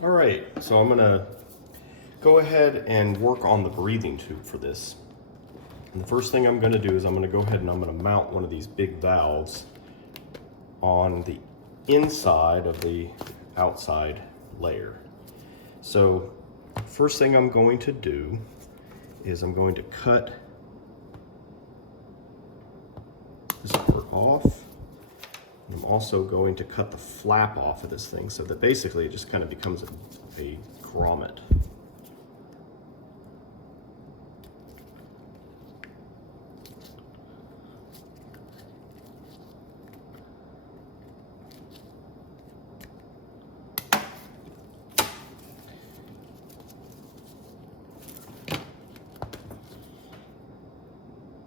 All right, so I'm gonna go ahead and work on the breathing tube for this. And the first thing I'm gonna do is I'm gonna go ahead and I'm gonna mount one of these big valves on the inside of the outside layer. So first thing I'm going to do is I'm going to cut this part off. I'm also going to cut the flap off of this thing so that basically it just kind of becomes a grommet.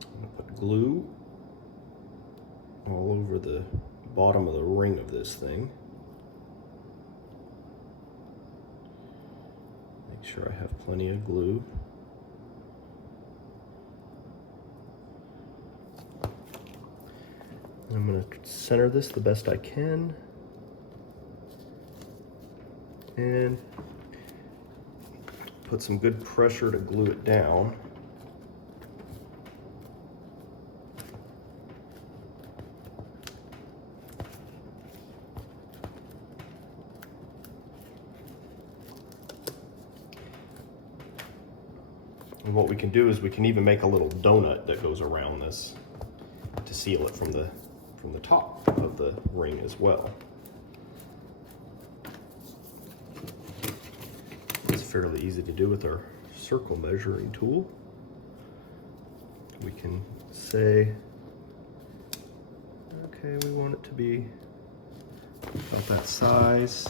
I'm going to put glue all over the bottom of the ring of this thing. Make sure I have plenty of glue. I'm going to center this the best I can and put some good pressure to glue it down. And what we can do is we can even make a little donut that goes around this to seal it from the top of the ring as well. It's fairly easy to do with our circle measuring tool. We can say, okay, we want it to be about that size.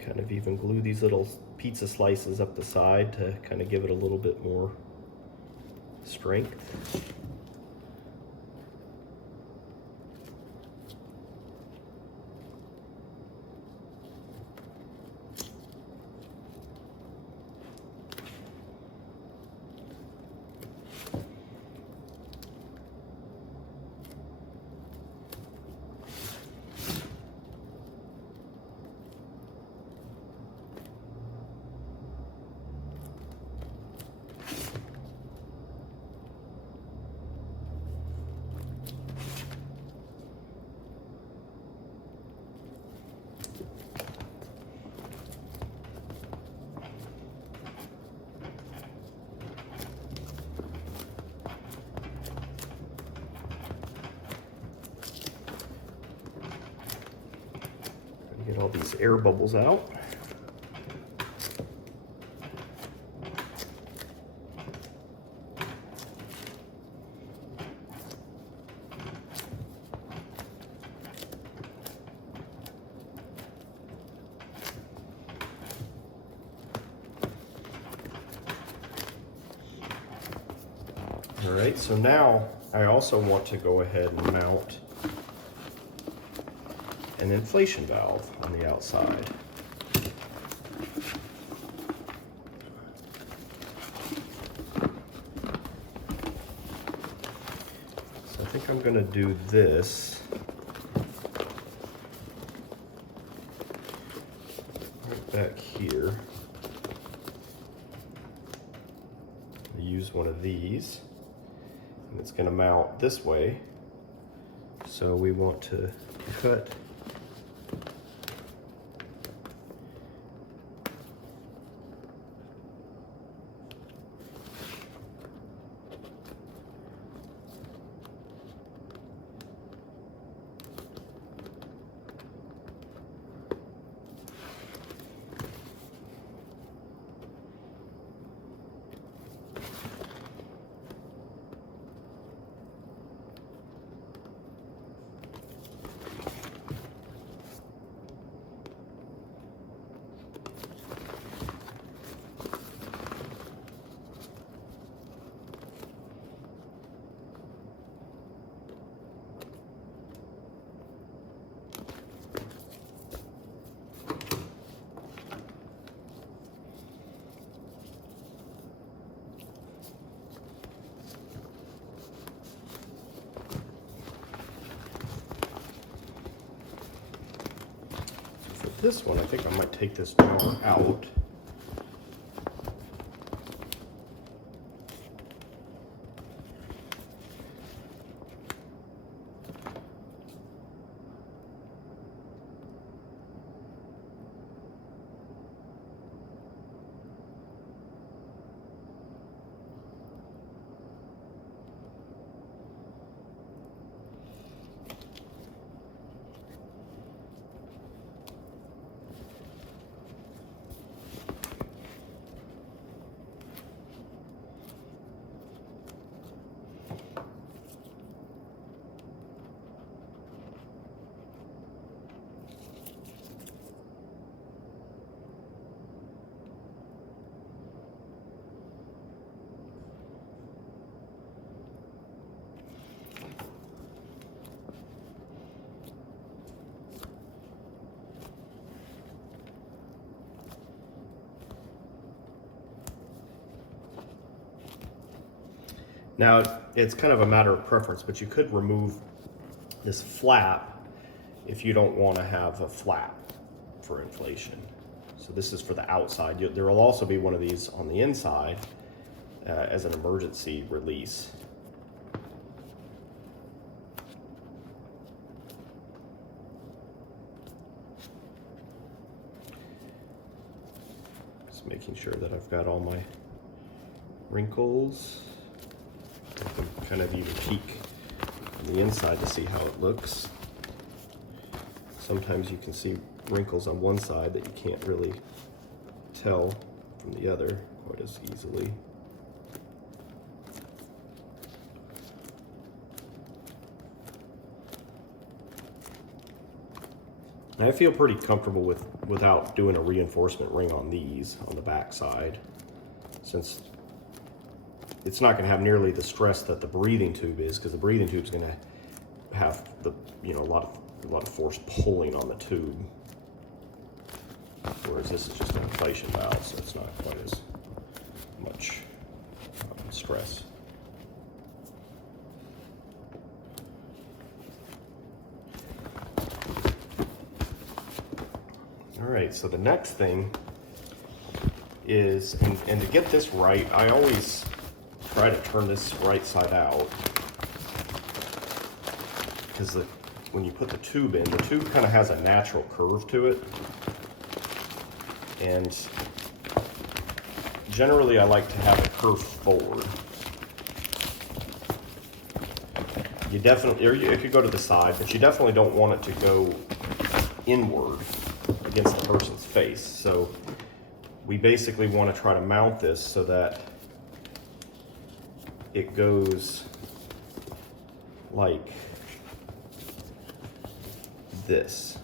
Kind of even glue these little pizza slices up the side to kind of give it a little bit more strength. Get all these air bubbles out. All right, so now I also want to go ahead and mount an inflation valve on the outside. So I think I'm going to do this right back here. I use one of these. And it's going to mount this way, so we want to cut this one. I think I might take this jar out. Now, it's kind of a matter of preference, but you could remove this flap if you don't want to have a flap for inflation. So this is for the outside. There will also be one of these on the inside as an emergency release. Just making sure that I've got all my wrinkles. I can kind of even peek on the inside to see how it looks. Sometimes you can see wrinkles on one side that you can't really tell from the other quite as easily. I feel pretty comfortable without doing a reinforcement ring on these on the back side, since it's not going to have nearly the stress that the breathing tube is, because the breathing tube is going to have the a lot of force pulling on the tube, whereas this is just an inflation valve, so it's not quite as much stress. All right, so the next thing is, and to get this right, I always try to turn this right side out, because when you put the tube in, the tube kind of has a natural curve to it, and generally I like to have it curve forward. You definitely, or it could go to the side, but you definitely don't want it to go inward. against the person's face. So we basically want to try to mount this so that it goes like this,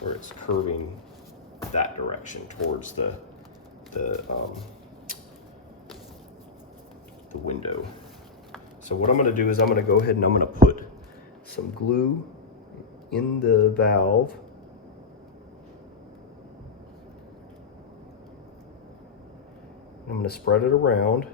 where it's curving that direction towards the window. So what I'm going to do is I'm going to go ahead and I'm going to put some glue in the valve. I'm going to spread it around.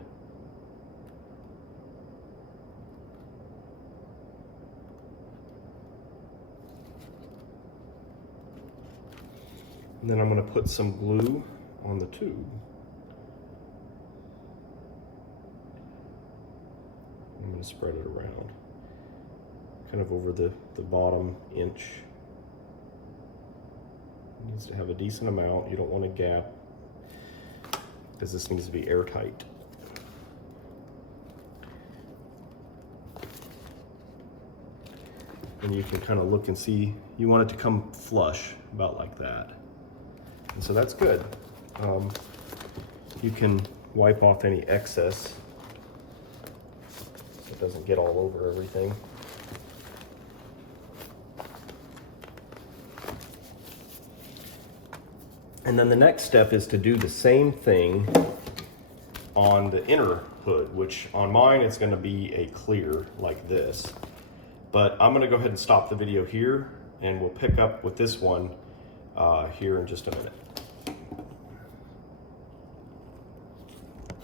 And then I'm going to put some glue on the tube. I'm going to spread it around, kind of over the bottom inch. It needs to have a decent amount. You don't want a gap, because this needs to be airtight. And you can kind of look and see, you want it to come flush, about like that. And so that's good. You can wipe off any excess so it doesn't get all over everything. And then the next step is to do the same thing on the inner hood, which on mine it's going to be a clear like this. But I'm going to go ahead and stop the video here, and we'll pick up with this one here in just a minute.